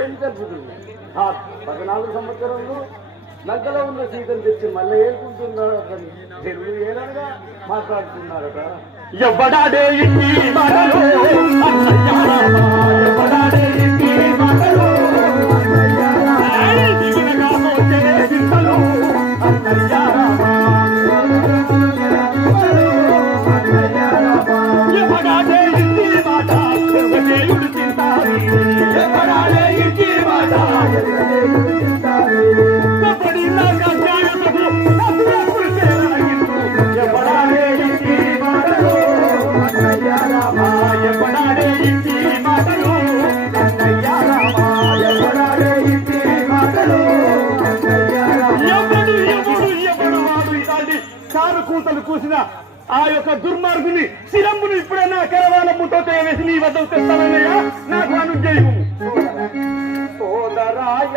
ఏం జరుగుతుంది? ఆ 14 సంవత్సరంలో లంకలో ఉన్న సీతను తెచ్చి మళ్ళీ ఏడుకుంటున్నారని తెలుగు ఏదనగా మాట్లాడుతున్నారట. ఎవడాడే ఇన్ని మాటలు ఎవడాడే ఇన్ని మాటలు దిగినగా పోతే చింతలు ఎవడాడే ఇన్ని మాట దేవుడు తింటారు ఎవడాడే ఇన్ని మాట కూతలు కూసిన ఆ యొక్క దుర్మార్గుని శిరంబుని ఇప్పుడైనా కరవాలమ్ముతో వేసి నీ వద్ద తెస్తానయ్యా, నాకు అనుజయము సోదరాయ